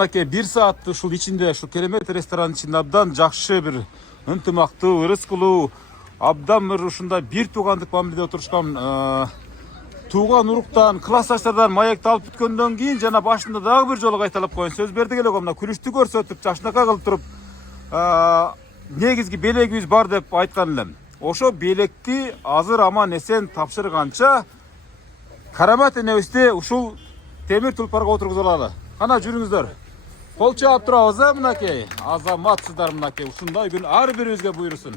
Мынакей 1 сааттык ушул ичинде, ушул керемет ресторанын ичинде абдан жакшы бир ынтымактуу, ырыс кылуу, абдан бир ушундай бир туугандык мамиледе отурушкан тууган уруктан, классташтардан маекти алып бүткөндөн кийин жана башында дагы бир жолу кайталап коеюн. Сөз бердик эле го, мына күрүштү көрсөтүп, жакшынакай кылып туруп, негизги белегибиз бар деп айткан элем. Ошо белекти азыр аман эсен тапшырганча Карамат энебизди ушул темир тулпарга отургузуп алалы. Кана жүрүңүздөр. Кол чаап турабыз, мынакей. Азаматсыздар мынакей. Ушундай күн ар бирибизге буйрусын.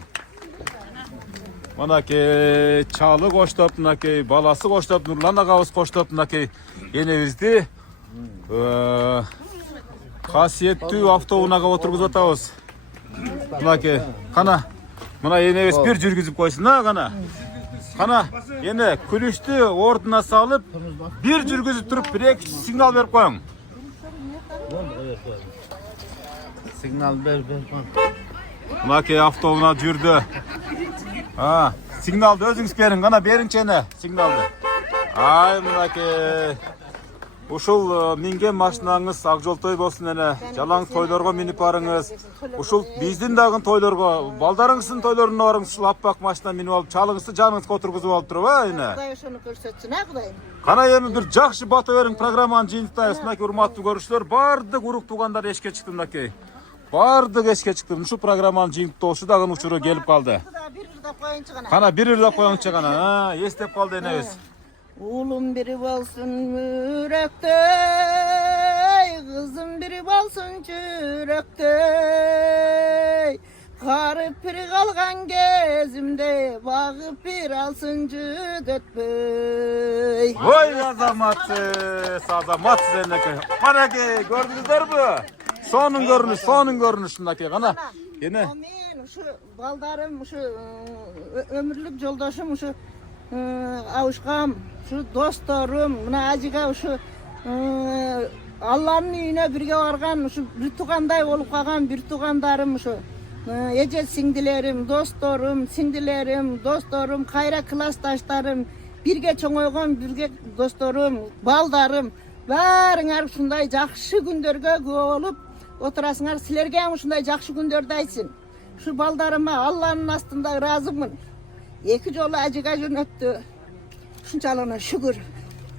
Мынакей чалы коштоп, мынакей баласы коштоп, Нурлан агабыз коштоп, мынакей энебизди касиеттүү автобунага отургузуп атабыз. Мынакей, кана. Мына энебиз бир жүргүзүп койсун, кана. Кана, эне күлүштү ордуна салып, бир жүргүзүп туруп, бир-эки сигнал берип коюң. Signal ver. Mınakey avtobuna жүрдү. Signalды өзүңүз бериң, кана беринчени сигналды. Ай, мынакей. Ушул минген машинаңыз ак жолтой болсун эне. Жалаң тойлорго минип барыңыз. Ушул биздин дагы тойлорго, балдарыңыздын тойлоруна барыңыз, ушул аппак машина минип алып, чалыңызды жаныңызга отургузуп алып туруп, эне. Кудай ошону көрсөтсүн, Кудайым. Кана эми бир жакшы бата бериң программаны жыйынтайбыз. Мынакей урматтуу көрүүчүлөр, бардык урук туугандар эшикке чыкты мынакей. Бардык эшикке чыкты. Ушул программаны жыйынтоочу дагы учуру келип калды. Бир ырдап коюнчу гана. Кана бир ырдап коюңчу гана. Эстеп калды энебиз. Улум бири болсун мүрөктөй, кызым бири болсун жүрөктөй. Карып бир калган кезимде, багып бир алсын жүдөтпөй. Ой, азаматсыз энекей. Манакей, көрдүңүздөрбү? Сонун көрүнүш мынакей, кана. Эне. Мен ушу балдарым, ушу өмүрлүк жолдошум, ушу абышкам, ушу досторум, мына ажыга ушу Алланын үйүнө бирге барган, ушу бир туугандай болуп калган бир туугандарым, ушу эже сиңдилерим, досторум, кайра классташтарым, бирге чоңойгон бирге досторум, балдарым, баарыңар ушундай жакшы күндөргө күбө болуп отурасыңар. Силерге ham ушундай жакшы күндөрдү айтсын. Ушу балдарыма Алланын астында ыраазымын. Эки жолу ажыга жөнөттү. Ушунчалыгына шүгүр.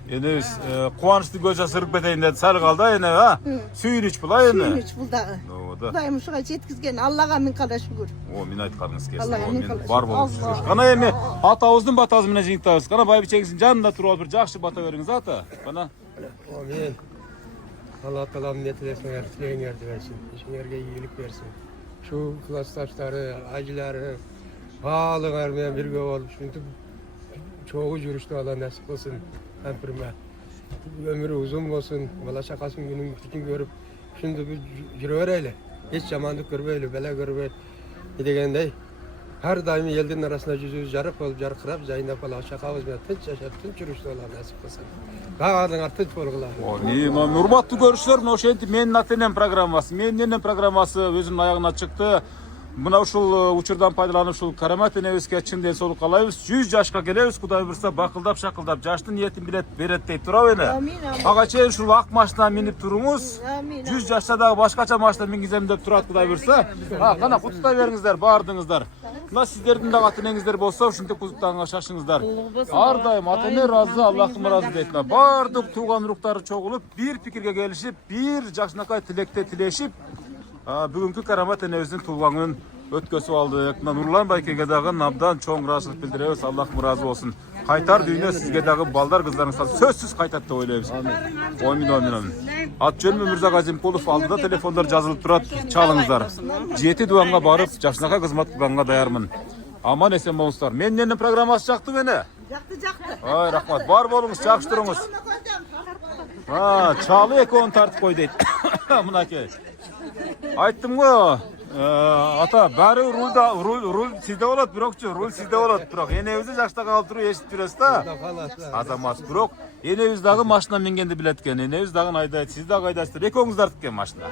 Энебиз кубанычты көз жаш ырып кетейин деди, сал калды эне, Сүйүнүч бул эне. Сүйүнүч бул дагы. Кудайым ушуга жеткизген Аллага миң када шүгүр. Мен айтканыңыз келсин. Аллага миң када Бар болуп шүгүр. Кана эми атабыздын батасы менен жыйынтабыз. Кана байбичеңиздин жанында туруп бир жакшы бата бериңиз, ата. Кана. Amin. Allah Teala niyetlesinler, tileyinlerdi versin. İşinlerge iyilik versin. Şu klastaşları, acıları, bağlı vermeyen bir göv olup, çünkü çoğu yürüyüşte Allah nasip olsun. Hempirme. Ömrü uzun olsun, valla şakasın günün bütün görüp, şimdi bir yürüyor öyle. Hiç yamanlık görmeyle, bela görmeyle. Degendey. Her daimi yeldinin arasında yüzü jarık olup, jarıkırap, zayında falan şakavız ve tınç yaşar, tınç yürüyüşte Allah nasip olsun. Bağadın tınç bolgular. Урматтуу көрүүчүлөр, ошентип менин ата-энем программасы, менин энем программасы өзүнүн аягына чыкты. Мына ушул учурдан пайдаланып ушул Карамат энебизге чын ден соолук каалайбыз. 100 жашка келебиз, Кудай буйрса бакылдап шакылдап жаштын ниетин билет берет дейт турабы эне. Ага чейин ушул ак машинага минип туруңуз. 100 жашта дагы башкача машина мингизем деп турат Кудай буйрса. Кана куттуктай бериңиздер, баардыгыңыздар. Мына сиздердин дагы ата-энеңиздер болсо, ушинтип куттуктаганга шашыңыздар. Ар дайым ата-эне ыраазы, Аллахым ыраазы дейт. Баардык тууган уруктары чогулуп, бир пикирге келишип, бир жакшынакай тилекте тилешип, бүгүнкү Карамат энебиздин туулган өткөзүп алдык. Нурлан байкеге дагы абдан чоң ыраазычылык билдиребиз. Аллахым ыраазы болсун. Кайтар дүйнө сизге дагы балдар кыздарыңызга сөзсүз кайтат деп ойлойбуз. Амин. Ат жөнүм Мырза Казимкулов, алдыда телефондор жазылып турат, чалыңыздар. 7 дуанга барып, жакшынакай кызмат кылганга даярмын. Аман эсен болуңуздар. Менин энем программасы жактыбы эне? Жакты. Ай, рахмат. Бар болуңуз, жакшы туруңуз. Чалы экөөнү тартып кой дейт. Мынакей. Айттым го, ата, баары руль сизде болот, бирокчу, руль сизде болот, бирок энебизди жакшта калып туруп эшитип жүрөсүз да. Азамат, бирок энебиз дагы машина мингенди билет экен, энебиз дагы айдайт, сиз дагы айдайсыздар, экөөңүздар тиккен машина.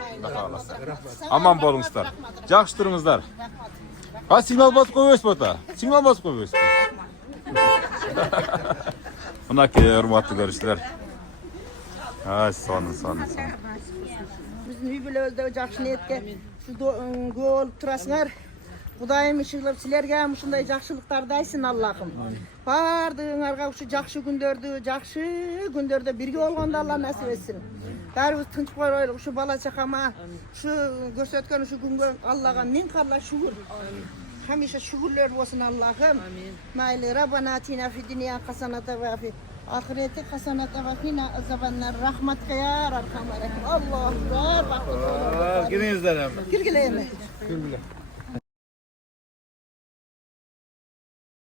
Аман болуңуздар. Жакшы туруңуздар. Сигнал басып койбойсузбу ата? Сигнал басып койбойсузбу? Мынакей урматтуу көрүүчүлөр. Сонун. Bizni übülözde jakşı niyetke şu köp olup turasыңар. Kudayım ışıklıp silerge uşunday jakşılıktardy aytsın Allah'ım. Bardığыңarga şu jakşı gündörde birge bolgonda Allah nasip etsin. Bäribиz tınç koyroyluk şu bala çakama, şu görsötken şu günge Allah'a min karla şükür. Hamisha şükürler olsun Allah'ım. Mayli Rabbana atina fid dunya hasenatan ve fi ahireti hasenatan ve qina azabannar rahmetka ya erhamar rahim. Allahu ekber. Girinizler hemen. Girgileyeme. Bismillah.